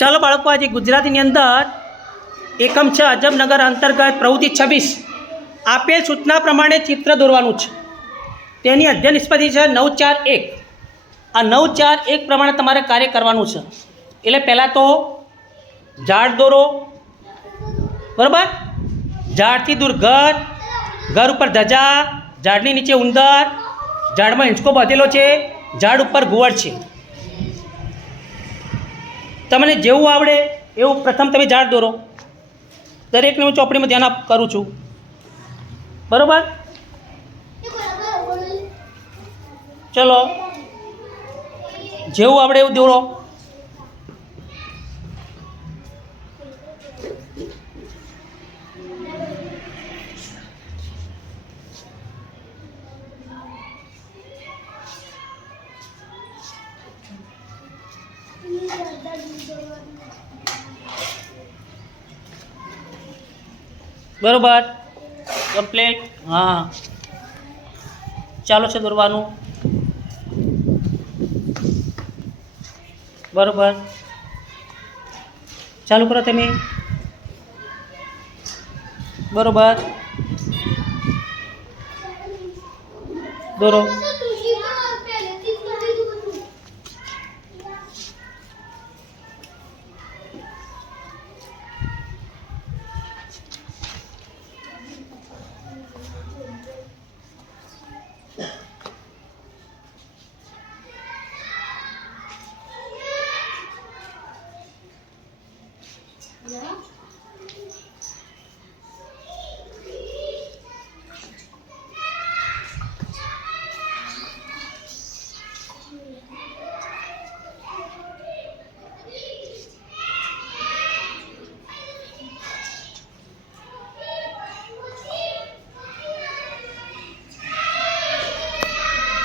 ચાલો બાળકો, આજે ગુજરાતીની અંદર એકમ 6 અજબનગર અંતર્ગત પ્રવૃત્તિ 26 આપેલ સૂચના પ્રમાણે ચિત્ર દોરવાનું છે. તેની અધ્યયન નિષ્પત્તિ છે 9-4-1. આ 9-4-1 પ્રમાણે તમારે કાર્ય કરવાનું છે. એટલે પહેલાં તો ઝાડ દોરો, બરાબર. ઝાડથી દૂર ઘર, ઘર ઉપર ધજા, ઝાડની નીચે ઉંદર, ઝાડમાં હિંચકો બાંધેલો છે, ઝાડ ઉપર ઘુવડ છે. તમને જેવું આવડે એવું પ્રથમ તમે ઝાડ દોરો. દરેકને હું ચોપડીમાં ધ્યાન કરું છું, બરાબર. ચલો, જેવું આવડે એવું દોરો. બરોબર, કમ્પ્લીટ. હા, ચાલો છે દોરવાનું. બરોબર, ચાલુ કરો તમે. બરોબર, દોરો.